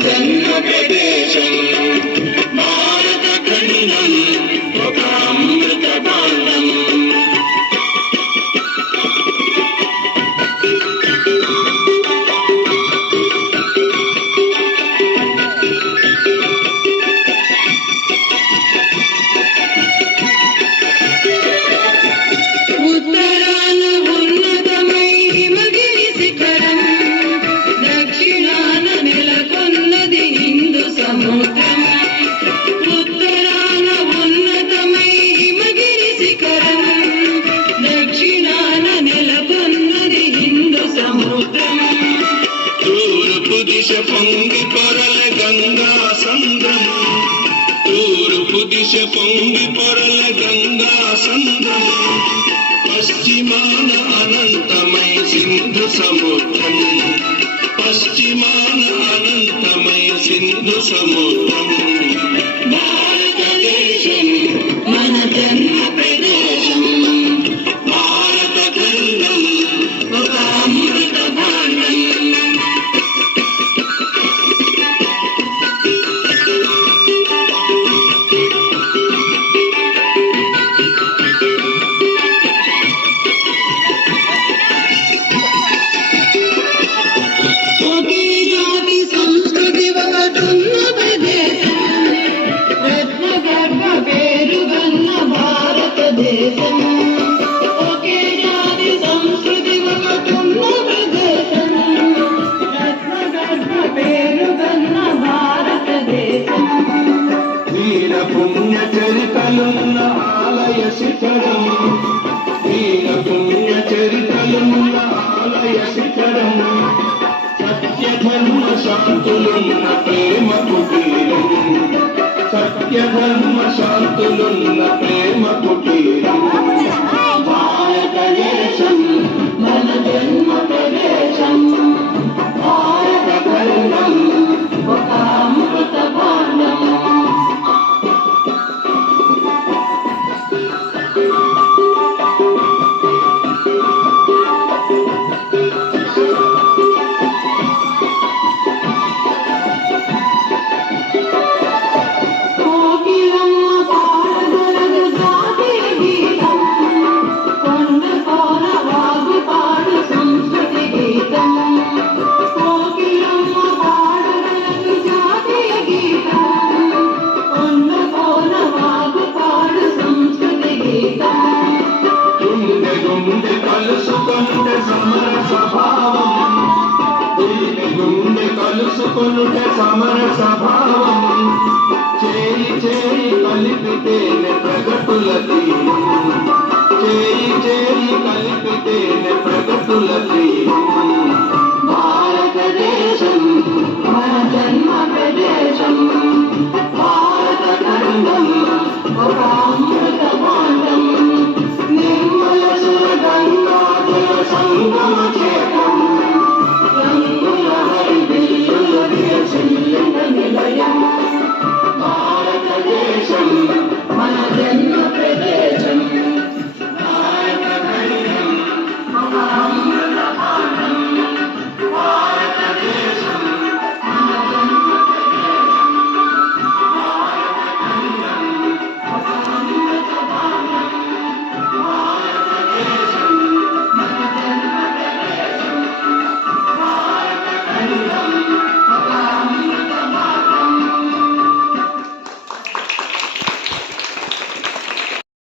Can you. పొంగి పొరల గంగా సంధం పశ్చిమాన అనంతమై సింధు సముద్రం. పశ్చిమాన అనంతమై సింధు సముద్రం. పేరుగన్న భారతదేశం. వీర పుణ్య చరితలున్న ఆలయ శిఖరం. వీర పుణ్య చరితలున్న ఆలయ శిఖరం. శాంతులున్న ప్రేమ కుటీరం. భారతదేశం. చేసుకొనుట సమరస భావము చేయి చేయి కలిపితేనే ప్రగతుల చేయి చేయి కలిపితేనే ప్రగతుల తీరు